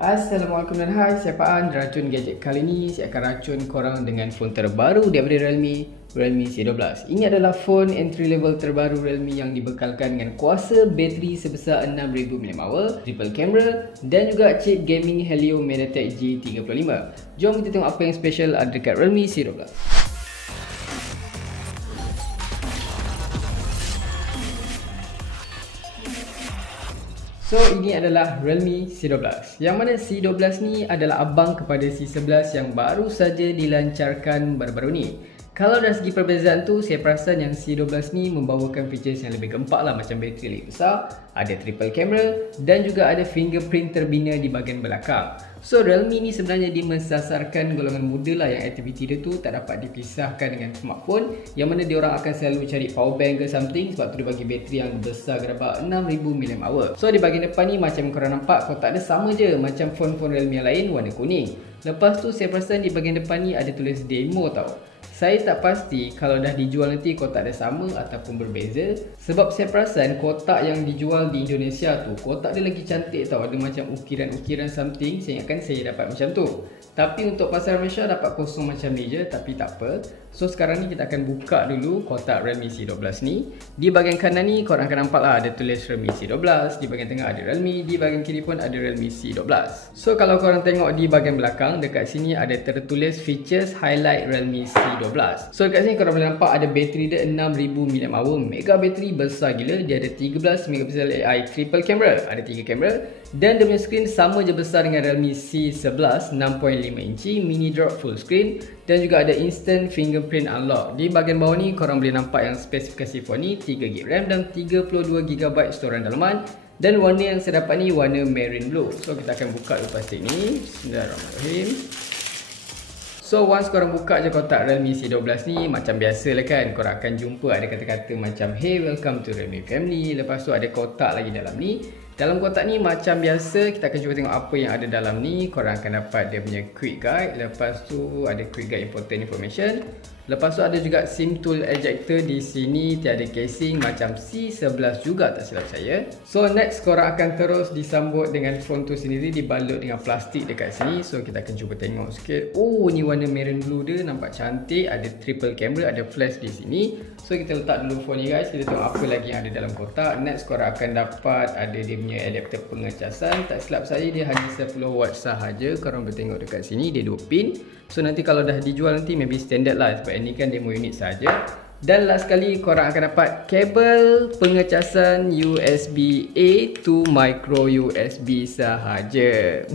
Assalamualaikum dan hai, saya Faan. Racun gadget kali ini saya akan racun korang dengan phone terbaru daripada Realme C12. Ini adalah phone entry level terbaru Realme yang dibekalkan dengan kuasa bateri sebesar 6000 mAh, triple camera dan juga chip gaming Helio MediaTek G35. Jom kita tengok apa yang special ada dekat Realme C12. So ini adalah Realme C12, yang mana C12 ni adalah abang kepada C11 yang baru saja dilancarkan baru-baru ni. Kalau dari segi perbezaan tu, saya perasan yang C12 ni membawakan features yang lebih gempak lah, macam bateri lebih besar, ada triple camera dan juga ada fingerprint terbina di bahagian belakang. So Realme ni sebenarnya dia mensasarkan golongan muda lah yang aktiviti dia tu tak dapat dipisahkan dengan smartphone, yang mana dia orang akan selalu cari power bank ke something, sebab tu dia bagi bateri yang besar gerabak 6000 mAh. So di bahagian depan ni macam korang nampak, kotak dia sama je macam phone-phone Realme yang lain, warna kuning. Lepas tu saya perasan di bahagian depan ni ada tulis demo tau. Saya tak pasti kalau dah dijual nanti kotak dia sama ataupun berbeza, sebab saya perasan kotak yang dijual di Indonesia tu, kotak dia lagi cantik tau, ada macam ukiran-ukiran something. Saya ingatkan saya dapat macam tu, tapi untuk pasar Malaysia dapat kosong macam ni je, tapi tak apa. So sekarang ni kita akan buka dulu kotak Realme C12 ni. Di bahagian kanan ni korang akan nampak lah ada tulis Realme C12, di bahagian tengah ada Realme, di bahagian kiri pun ada Realme C12. So kalau korang tengok di bahagian belakang, dekat sini ada tertulis features highlight Realme C12. So dekat sini korang boleh nampak ada bateri dia 6000 mAh, mega bateri besar gila. Dia ada 13 megapixel AI triple camera, ada 3 kamera, dan dia punya screen sama je besar dengan Realme C11 6.5 inci mini drop full screen, dan juga ada instant fingerprint unlock. Di bahagian bawah ni korang boleh nampak yang spesifikasi phone ni 3GB RAM dan 32GB storan dalaman, dan warna yang saya dapat ni warna marine blue. So kita akan buka dulu plastik ni. Bismillahirrahmanirrahim. So once korang buka je kotak Realme C12 ni, macam biasa lah kan, korang akan jumpa ada kata-kata macam hey welcome to Realme family. Lepas tu ada kotak lagi dalam ni. Dalam kotak ni macam biasa kita akan cuba tengok apa yang ada dalam ni. Korang akan dapat dia punya quick guide. Lepas tu ada quick guide important information. Lepas tu ada juga SIM tool ejector di sini, tiada casing macam C11 juga tak silap saya. So next korang akan terus disambut dengan phone tu sendiri dibalut dengan plastik dekat sini. So kita akan cuba tengok sikit. Oh ni warna marine blue dia, nampak cantik. Ada triple camera, ada flash di sini. So kita letak dulu phone ni guys. Kita tengok apa lagi yang ada dalam kotak. Next korang akan dapat ada dia punya adapter pengecasan. Tak silap saya dia hanya 10 watt sahaja. Korang boleh tengok dekat sini dia 2 pin. So nanti kalau dah dijual nanti maybe standard lah, sebab ini kan demo unit saja. Dan last sekali korang akan dapat kabel pengecasan USB A to micro USB sahaja.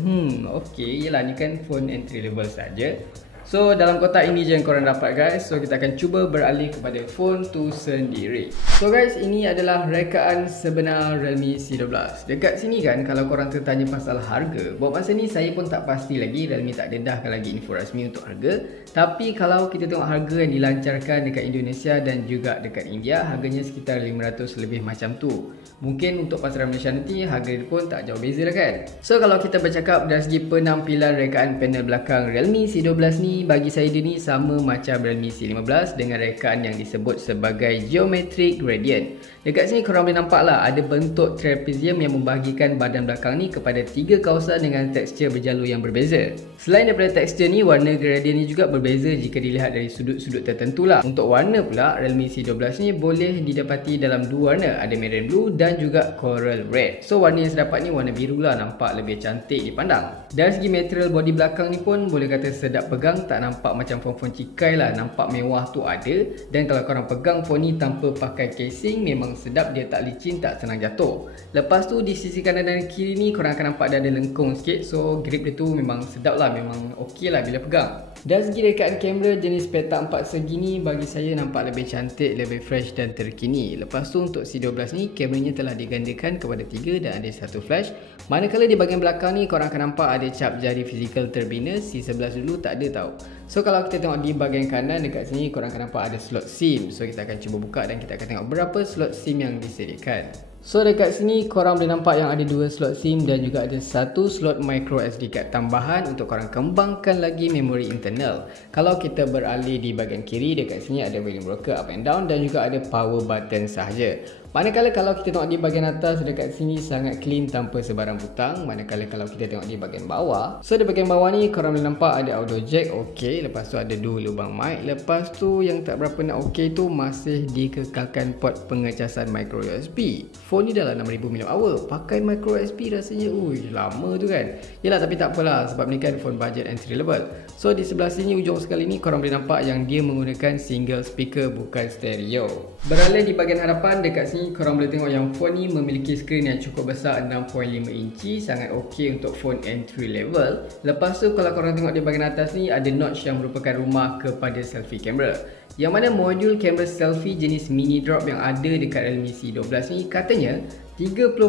Okay, yelah ni kan phone entry level saja. So dalam kotak ini je yang korang dapat guys. So kita akan cuba beralih kepada phone tu sendiri. So guys, ini adalah rekaan sebenar Realme C12. Dekat sini kan kalau korang tertanya pasal harga, buat masa ni saya pun tak pasti lagi, Realme tak dedahkan lagi info rasmi untuk harga. Tapi kalau kita tengok harga yang dilancarkan dekat Indonesia dan juga dekat India, harganya sekitar 500 lebih macam tu. Mungkin untuk pasaran Malaysia nanti harga pun tak jauh beza lah kan. So kalau kita bercakap dari segi penampilan rekaan panel belakang Realme C12 ni, bagi saya dia ni sama macam Realme C15 dengan rekaan yang disebut sebagai geometric gradient. Dekat sini korang boleh nampak lah ada bentuk trapezium yang membahagikan badan belakang ni kepada 3 kawasan dengan tekstur berjalur yang berbeza. Selain daripada tekstur ni, warna gradient ni juga berbeza jika dilihat dari sudut-sudut tertentu lah. Untuk warna pula, Realme C12 ni boleh didapati dalam 2 warna, ada marine blue dan juga coral red. So warna yang saya dapat ni warna biru lah, nampak lebih cantik dipandang. Dari segi material body belakang ni pun boleh kata sedap pegang, tak nampak macam phone-phone cikai lah, nampak mewah tu ada. Dan kalau korang pegang phone ni tanpa pakai casing, memang sedap, dia tak licin, tak senang jatuh. Lepas tu di sisi kanan dan kiri ni korang akan nampak dia ada lengkung sikit. So grip dia tu memang sedap lah, memang ok lah bila pegang. Dari segi rekaan kamera jenis petak 4 segi ni, bagi saya nampak lebih cantik, lebih fresh dan terkini. Lepas tu untuk C12 ni, kameranya telah digandakan kepada 3 dan ada 1 flash. Manakala di bahagian belakang ni korang akan nampak ada cap jari fizikal terbina. C11 dulu tak ada tau. So kalau kita tengok di bahagian kanan dekat sini, korang akan nampak ada slot SIM. So kita akan cuba buka dan kita akan tengok berapa slot SIM yang disediakan. So dekat sini korang boleh nampak yang ada 2 slot SIM dan juga ada 1 slot micro SD card tambahan untuk korang kembangkan lagi memori internal. Kalau kita beralih di bahagian kiri, dekat sini ada volume rocker up and down dan juga ada power button sahaja. Manakala kalau kita tengok di bahagian atas dekat sini sangat clean tanpa sebarang butang. Manakala kalau kita tengok di bahagian bawah, so di bahagian bawah ni korang boleh nampak ada audio jack, okey. Lepas tu ada 2 lubang mic. Lepas tu yang tak berapa nak okey tu masih dikekalkan port pengecasan micro USB. Phone ni dah lah 6000 mAh. Pakai micro USB rasanya lama tu kan. Yelah, tapi tak apalah sebab ni kan phone budget entry level. So di sebelah sini ujung sekali ni korang boleh nampak yang dia menggunakan single speaker bukan stereo. Beralih di bahagian hadapan dekat sini korang boleh tengok yang phone ni memiliki skrin yang cukup besar 6.5 inci, sangat okey untuk phone entry level. Lepas tu kalau korang tengok di bahagian atas ni ada notch yang merupakan rumah kepada selfie camera. Yang mana modul kamera selfie jenis mini drop yang ada dekat Realme C12 ni katanya 30%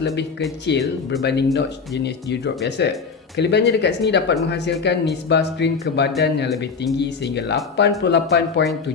lebih kecil berbanding notch jenis dewdrop biasa. Kelebihannya dekat sini dapat menghasilkan nisbah skrin ke badan yang lebih tinggi sehingga 88.7%.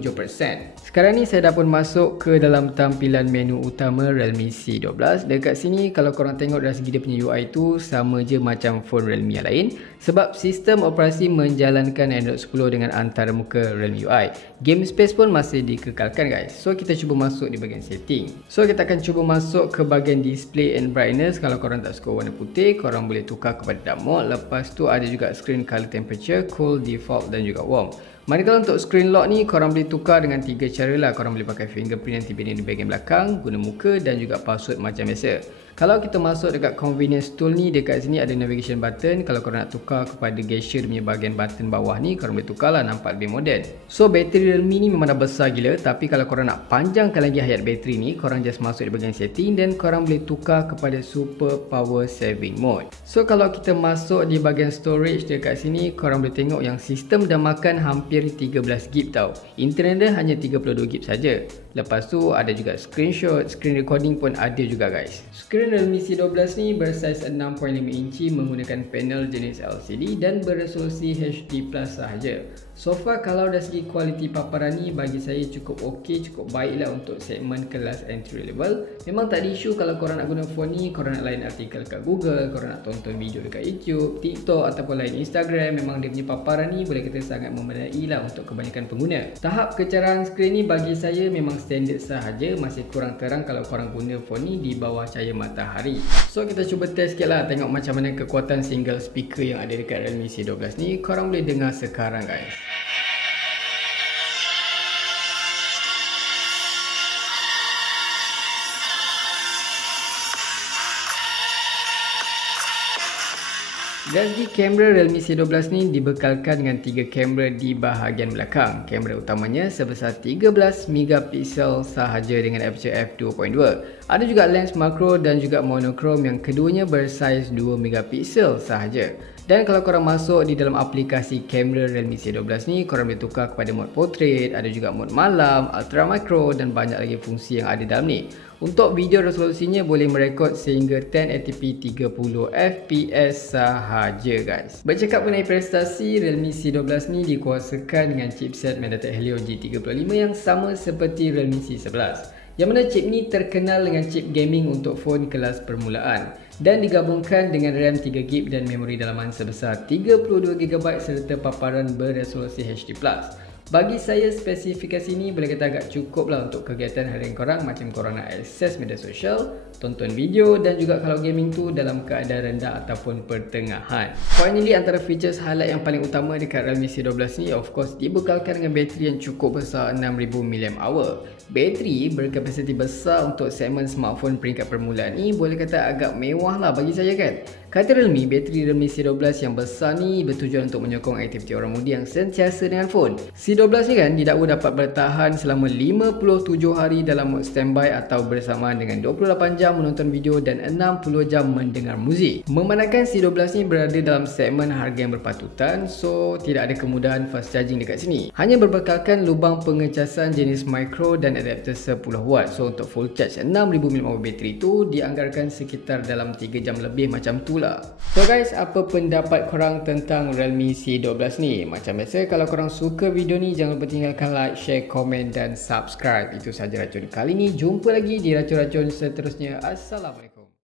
Sekarang ni saya dah pun masuk ke dalam tampilan menu utama Realme C12. Dekat sini kalau korang tengok dari segi dia punya UI tu sama je macam phone Realme yang lain. Sebab sistem operasi menjalankan Android 10 dengan antarmuka Realme UI. Game space pun masih dikekalkan guys. So kita cuba masuk di bahagian setting. So kita akan cuba masuk ke bahagian display and brightness. Kalau korang tak suka warna putih, korang boleh tukar kepada dark mode. Lepas tu ada juga screen color temperature, cool, default dan juga warm. Manakala untuk screen lock ni korang boleh tukar dengan 3 cara lah. Korang boleh pakai fingerprint yang tiba di bahagian belakang, guna muka dan juga password macam biasa. Kalau kita masuk dekat convenience tool ni, dekat sini ada navigation button. Kalau korang nak tukar kepada gesture punya bahagian button bawah ni, korang boleh tukar lah, nampak lebih moden. So bateri Realme ni memang dah besar gila, tapi kalau korang nak panjangkan lagi hayat bateri ni, korang just masuk di bahagian setting dan korang boleh tukar kepada super power saving mode. So kalau kita masuk di bahagian storage dekat sini, korang boleh tengok yang sistem dah makan hampir 13GB tau. Internal dia hanya 32GB saja. Lepas tu ada juga screenshot, screen recording pun ada juga guys. Skrin Realme C12 ni bersaiz 6.5 inci menggunakan panel jenis LCD dan beresolusi HD+ sahaja. So far kalau dari segi kualiti paparan ni bagi saya cukup okey, cukup baiklah untuk segmen kelas entry level. Memang tak ada isu kalau korang nak guna phone ni, korang nak lain artikel kat Google, korang nak tonton video dekat YouTube, TikTok ataupun lain Instagram, memang dia punya paparan ni boleh kata sangat memadai lah untuk kebanyakan pengguna. Tahap kecerahan skrin ni bagi saya memang standard sahaja, masih kurang terang kalau korang guna phone ni di bawah cahaya matahari. So kita cuba test sikit lah, tengok macam mana kekuatan single speaker yang ada dekat Realme C12 ni. Korang boleh dengar sekarang guys. Dari segi kamera, Realme C12 ni dibekalkan dengan 3 kamera di bahagian belakang. Kamera utamanya sebesar 13MP sahaja dengan aperture f2.2. Ada juga lens makro dan juga monochrome yang keduanya bersaiz 2MP sahaja. Dan kalau korang masuk di dalam aplikasi kamera Realme C12 ni, korang boleh tukar kepada mode portrait, ada juga mode malam, ultra micro dan banyak lagi fungsi yang ada dalam ni. Untuk video resolusinya boleh merekod sehingga 1080p 30fps sahaja guys. Bercakap mengenai prestasi, Realme C12 ni dikuasakan dengan chipset MediaTek Helio G35 yang sama seperti Realme C11. Yang mana chip ni terkenal dengan chip gaming untuk phone kelas permulaan dan digabungkan dengan RAM 3GB dan memori dalaman sebesar 32GB serta paparan beresolusi HD+. Bagi saya spesifikasi ni boleh kata agak cukup lah untuk kegiatan harian korang, macam korang nak akses media sosial, tonton video dan juga kalau gaming tu dalam keadaan rendah ataupun pertengahan. Finally, antara features highlight yang paling utama dekat Realme C12 ni of course dibekalkan dengan bateri yang cukup besar 6000 mAh. Bateri berkapasiti besar untuk segmen smartphone peringkat permulaan ni boleh kata agak mewah lah bagi saya kan. Kata Realme, bateri Realme C12 yang besar ni bertujuan untuk menyokong aktiviti orang muda yang sentiasa dengan phone. C12 ni kan didakwa dapat bertahan selama 57 hari dalam mode standby atau bersamaan dengan 28 jam menonton video dan 60 jam mendengar muzik. Memandangkan C12 ni berada dalam segmen harga yang berpatutan, so tidak ada kemudahan fast charging dekat sini. Hanya berbekalkan lubang pengecasan jenis micro dan adapter 10W. So untuk full charge 6000 mAh bateri tu dianggarkan sekitar dalam 3 jam lebih macam tu lah. So guys, apa pendapat korang tentang Realme C12 ni? Macam biasa, kalau korang suka video ni jangan lupa tinggalkan like, share, komen dan subscribe. Itu sahaja racun kali ni. Jumpa lagi di racun-racun seterusnya. Assalamualaikum.